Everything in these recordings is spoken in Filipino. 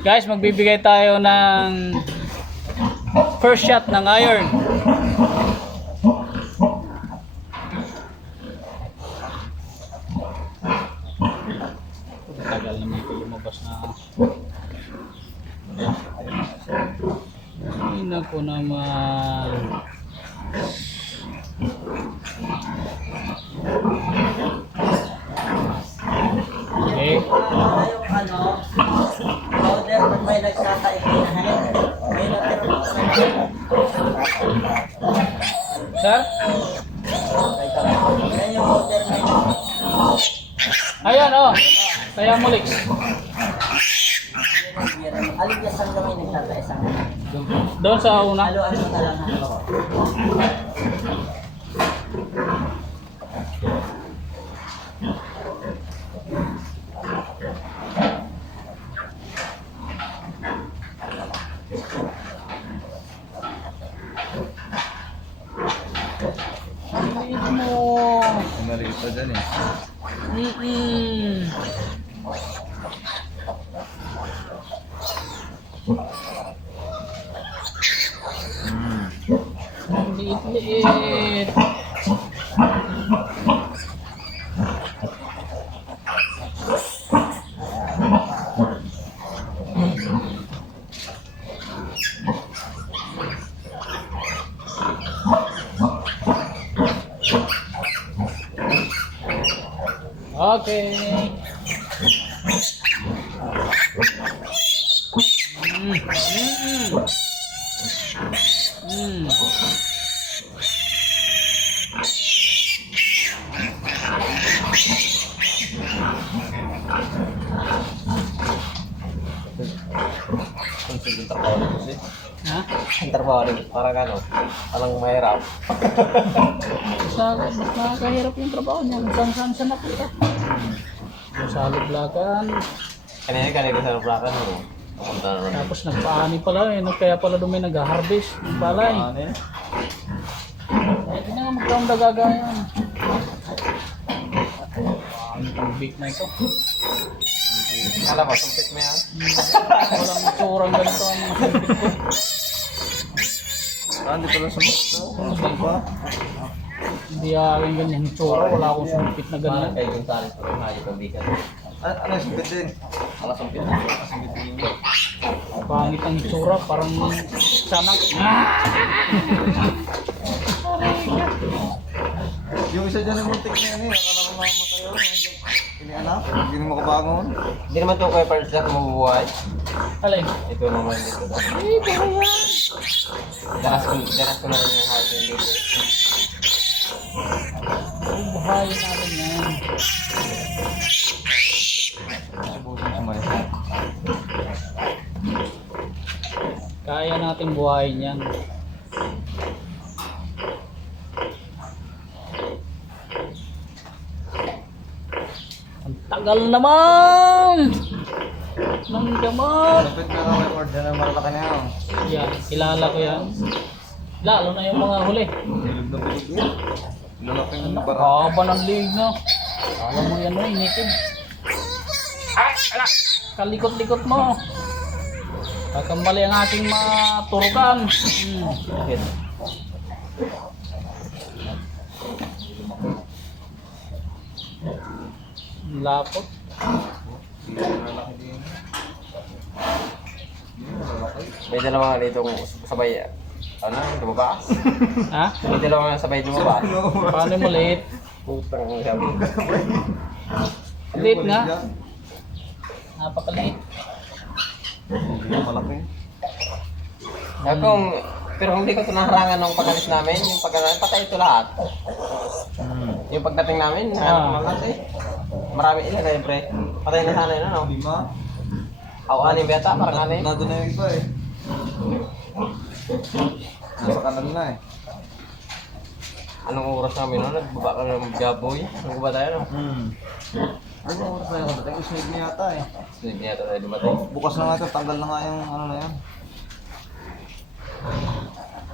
Guys, magbibigay tayo ng first shot ng iron. Tagal naman ito lumabas na. Ay, naku naman. Okay. Yung powder pag may nagtataipinahan. May natira Sir? Yan yung powder may Ayan, oh. Kaya mo, Lex. alias ang gamay nagtataisang. Doon sa una. Halo-halo na lang halo. Liit mo. Maliit pa dyan eh. Liit-liit. Okay. Kung trabaho rin kasi. Ha? Ang trabaho rin, parang ano, parang mahirap. Mas nakakahirap yung trabaho niya. Kung saan siya napunta. Yung sa Lublagan. Kanina sa Luplakan mo. Papunta na naman. Tapos nagpaani pala eh. Kaya pala doon may nag-harvest ng palay. Ano yan? Hindi na nga magkaroon dagaga yan. Ang pang-bake na ito. Kala ko, sumpit mo yan. Walang tsurang ganito ang mga sumpit ko. Hindi pala sumpit to. Hindi ba? Hindi aking ganyan tsura. Wala akong sumpit na ganyan. Kayo yung talis ko, mahali kong bigat. Ano yung sumpit din? Wala sumpit. Sumpit din yun. Pangit ang itsura, parang sanak. Yung isa dyan yung muntik na yan eh. Akala ko mamatay ako. Ini anak, hindi mo makabangon. Hindi naman ito kayo para sila mabubuhay. Alay. Ito naman dito. Eh, pero yan. Daras ko na rin yung house yung dito. Buhayin natin yan. Subusin sumalis. Kaya natin buhayin yan. Ang tagal naman! Nang gamot! Lapit na lang record dyan ang malaki na yun. Yan, kilala ko yan. Lalo na yung mga huli. Bilog na bilog yun. Lalaki ng Ano, bara. haba ng lig no? Alam mo yan, initid. Ay, ala! Kalikot-likot mo. Kakambali ang aking maturukan. Bakit? Lapot. Lalaki din. May dalawa nga dito kung sabay, ano, lumabas. Ha? May dalawa nga sabay lumabas. Paano mo liit? Putang ang sabi. Liit nga. Napakaliit. Malaki. Pero hindi ko ito naharangan nung pag-alis namin. Yung pag-alis, patay ito lahat. Yung pagdating namin, nahanap ko lahat eh. Marami ilan na yun, pre. Patay na sana yun, ano? 5. Anim beta, parang anim. Nado na yung iba eh. Nasa kanan na eh. Anong oras namin, no? Nagbaba ka ng gaboy. Nagbaba tayo, no? Ano oras na yung dating? Isnig na yata eh. Hindi yata tayo dumatay. Bukas na nga ito, tanggal na nga yung ano na yan.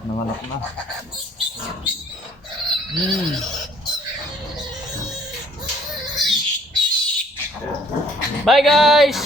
Nanganak na. Bye guys!